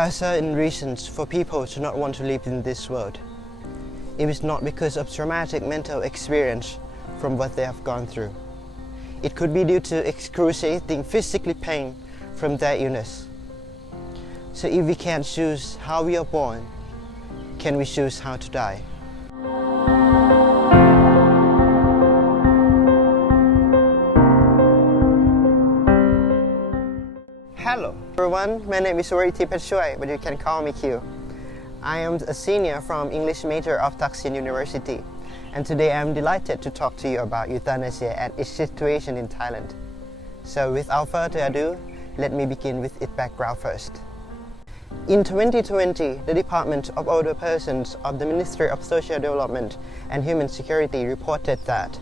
are certain reasons for people to not want to live in this world. It is not because of traumatic mental experience from what they have gone through. It could be due to excruciating physical pain from their illness. So if we can't choose how we are born, can we choose how to die? Hello everyone, my name is T, but you can call me Q. I am a senior from English major of Thaksin University, and today I am delighted to talk to you about euthanasia and its situation in Thailand. So without further ado, let me begin with its background first. In 2020, the Department of Older Persons of the Ministry of Social Development and Human Security reported that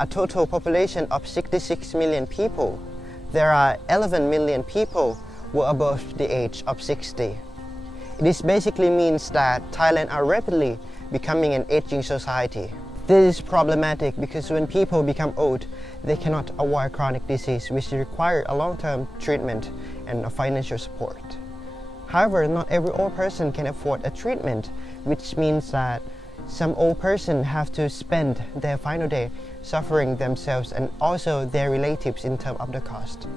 a total population of 66 million people, there are 11 million people who are above the age of 60. This basically means that Thailand are rapidly becoming an aging society. This is problematic because when people become old, they cannot avoid chronic disease which require a long-term treatment and a financial support. However, not every old person can afford a treatment, which means that some old persons have to spend their final day suffering themselves and also their relatives in terms of the cost.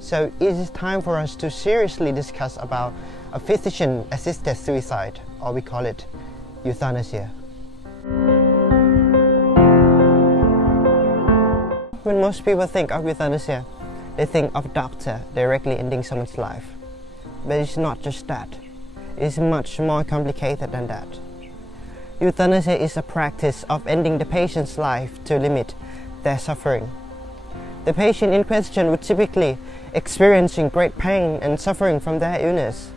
So it is time for us to seriously discuss about a physician-assisted suicide, or we call it euthanasia. When most people think of euthanasia, they think of a doctor directly ending someone's life. But it's not just that. It's much more complicated than that. Euthanasia is a practice of ending the patient's life to limit their suffering. The patient in question would typically experiencing great pain and suffering from their illness.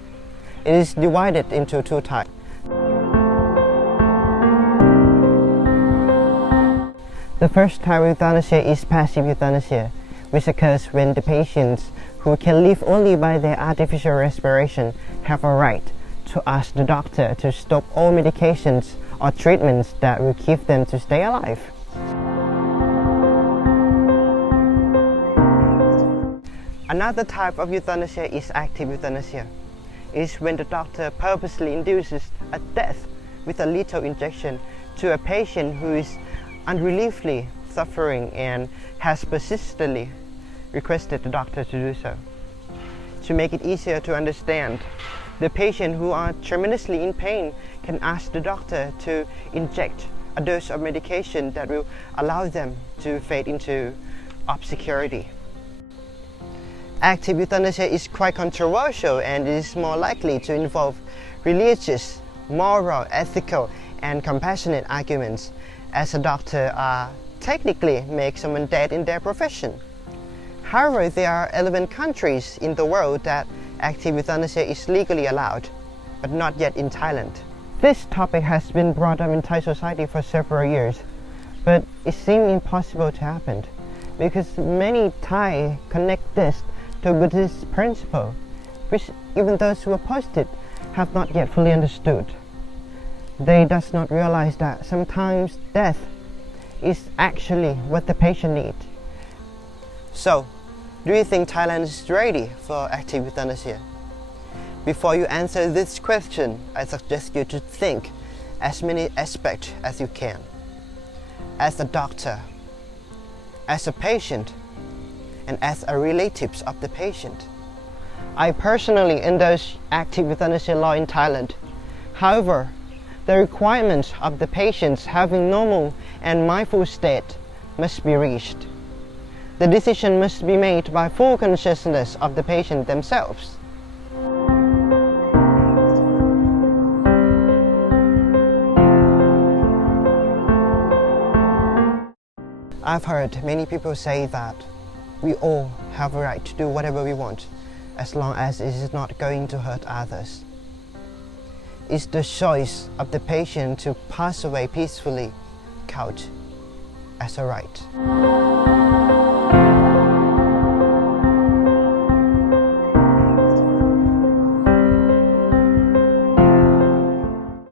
It is divided into two types. The first type of euthanasia is passive euthanasia, which occurs when the patients who can live only by their artificial respiration have a right to ask the doctor to stop all medications or treatments that will keep them to stay alive. Another type of euthanasia is active euthanasia. It is when the doctor purposely induces a death with a lethal injection to a patient who is unrelievably suffering and has persistently requested the doctor to do so. To make it easier to understand, the patient who are tremendously in pain can ask the doctor to inject a dose of medication that will allow them to fade into obscurity. Active euthanasia is quite controversial and it is more likely to involve religious, moral, ethical, and compassionate arguments, as a doctor technically make someone dead in their profession. However, there are 11 countries in the world that active euthanasia is legally allowed, but not yet in Thailand. This topic has been brought up in Thai society for several years, but it seemed impossible to happen because many Thai connect this to Buddhist principle, which even those who opposed it have not yet fully understood. They does not realize that sometimes death is actually what the patient needs. So, do you think Thailand is ready for active euthanasia? Before you answer this question, I suggest you to think as many aspects as you can. As a doctor, as a patient, and as a relative of the patient. I personally endorse active euthanasia law in Thailand. However, the requirements of the patients having normal and mindful state must be reached. The decision must be made by full consciousness of the patient themselves. I've heard many people say that we all have a right to do whatever we want as long as it is not going to hurt others. It's the choice of the patient to pass away peacefully count as a right.